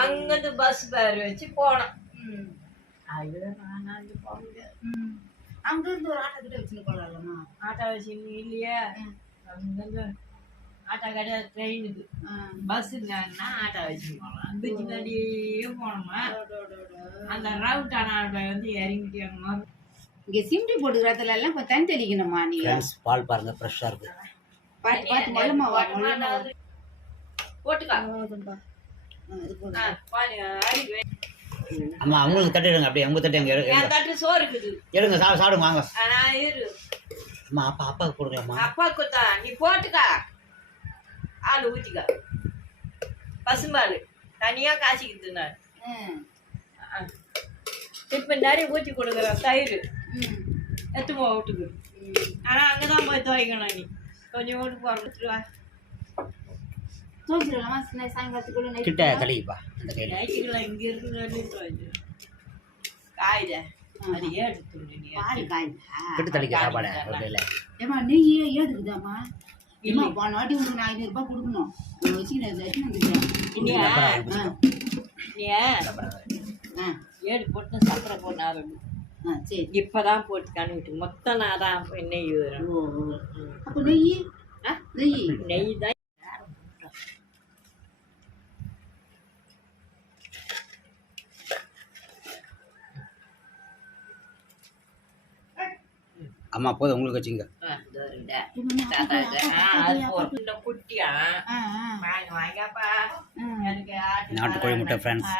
அங்கிருந்து பஸ் பேர் வச்சு போனோம். அது நான் போக முடியாது. அங்கிருந்து ஒரு ஆட்டோ கிட்ட வச்சுன்னு போகலாமா? ஆட்டோ வச்சு இல்லையே, அங்கிருந்து ஆட்டோ கிடையாது, ட்ரெயினுக்கு பஸ் இல்லைன்னா ஆட்டோ வச்சு போகலாம். பீச்சு நடியே போனோமா, அந்த ரவுட்டான ஆட்டோ வந்து இறங்கிட்டாங்கம்மா. இங்கே சிம்டி போட்டுக்கிறதுல எல்லாம் கொஞ்சம் தண்ணி தெளிக்கணுமா? நீ பால் பாருங்க ஃப்ரெஷ்ஷாக இருக்கு. பார்த்து மொல்லமா போட்டுக்கா. அம்மா அவங்களுக்கு தட்டு எடுங்க, அப்படியே உங்க தட்டு எங்க தட்டு சோறு இருக்குது, எடுங்க சாப்பிடுங்க வாங்க. இரு அம்மா அப்பாவுக்கு கொடுக்கலாமா? அப்பாவுக்கு தான், நீ போட்டுக்கா. ஆள் ஊற்றிக்கா, பசும்பால் தனியாக காய்ச்சிக்கிது. நான் இப்போ நிறைய ஊற்றி கொடுக்குறேன். தயிர் எத்துமா வீட்டுக்கு, ஆனால் அங்கே தான் போய் துவைக்கணும். நீ கொஞ்சம் வீட்டுக்கு போகிறதுவா சாயங்காலத்துக்குள்ள கிட்ட கழிப்பா. அந்த கையில் நைட்டுக்கெல்லாம் இங்கே இருக்கு காயுத, அது ஏடுத்து கிட்ட தளிக்க சாப்பாடு ஒரு கையில். ஏமா நெய் ஏதுக்குதாம்மா? ஏமா போன வாட்டி உங்களுக்கு நான் 500 ரூபாய் கொடுக்கணும். ஏடு போட்டு சக்கரை போட்டு ஆரம்பி. சரி, இப்பதான் போட்டு கழுவிட்டு மொத்தம் நான் தான் நெய் வரும். அப்போ நெய் நெய் தான். அம்மா போதும் உங்களுக்கு வச்சுங்க. குட்டியா வாங்கப்பா, எனக்கு நாட்டுக்கோழி முட்டை ஃப்ரெண்ட்ஸ்.